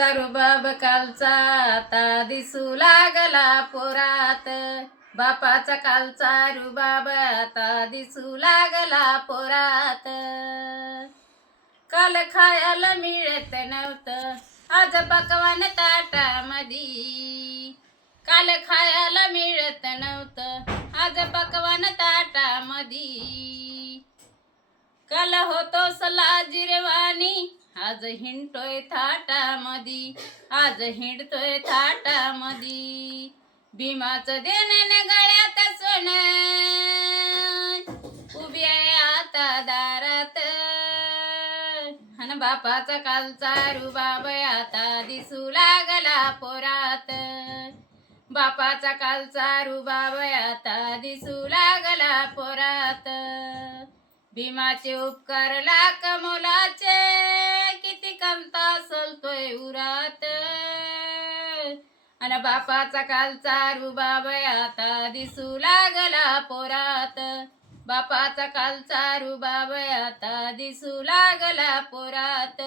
रुबाब कालचा आता दिसू लागला पोरात, बापाचा कालचा रुबाब आता दिसू लागला पोरात. काल खायला मिळत नव्हतं आज पकवान ताटामधी, काल खायला मिळत नव्हतं आज पकवान ताटामधी. काल होतो सलाजिरवाणी आज हिंडतोय थाटामधी, आज हिंडतोय थाटामधी. भीमाचं देणं गळ्यात सोनं, उभी आहे आता दारात. अन बापाचा कालचा रुबाब आता दिसू लागला पोरात, बापाचा कालचा रुबाब आता दिसू लागला पोरात. भीमाचे उपकार लाख मोलाचे, किती कंता सलतोय उरात. अन बापाचा कालचा रुबाब आता दिसू लागला पोरात, बापाचा कालचा रुबाब आता दिसू लागला पोरात.